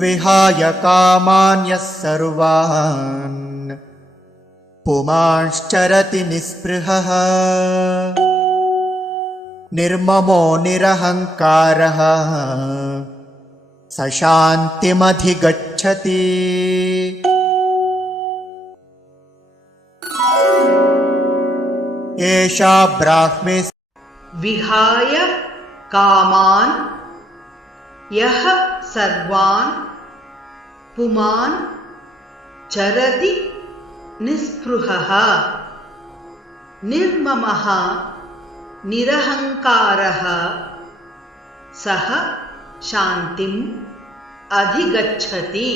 विहाय कामान्यः सर्वान् पुमांश्चरति निःस्पृहः निर्ममो निरहङ्कारः स शान्तिमधिगच्छति। एषा ब्राह्मी विहाय कामान् यः सर्वान् पुमान् चरति निःस्पृहः निर्ममः निरहङ्कारः सः शान्तिम् अधिगच्छति।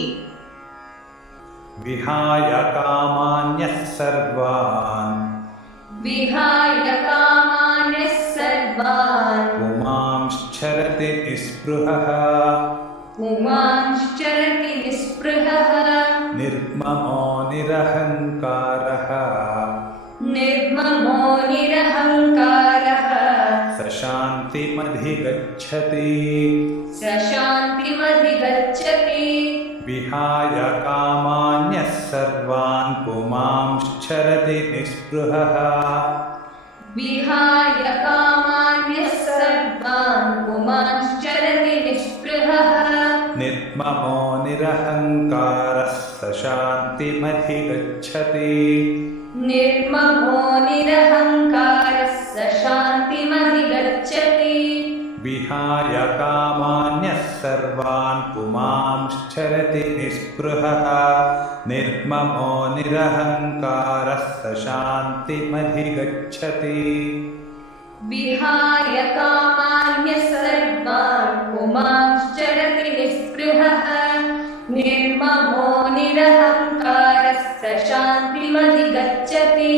विहाय कामान्यः सर्वान् पुमांश्चरति निःस्पृहः निर्ममो निरहङ्कारः स शान्तिमधिगच्छति। विहाय कामान्यः सर्वान् पुमांश्चरति निःस्पृहः निर्ममो निरहङ्कारः स शान्तिमधिगच्छति। विहाय कामान्यः सर्वान् पुमांश्चरति निःस्पृहः निर्ममो निरहङ्कारः स शान्तिमधिगच्छति। विहाय कामान्यः सर्वान् पुमांश्चरति निःस्पृहः निर्ममो निरहङ्कारः स शान्तिमधिगच्छति।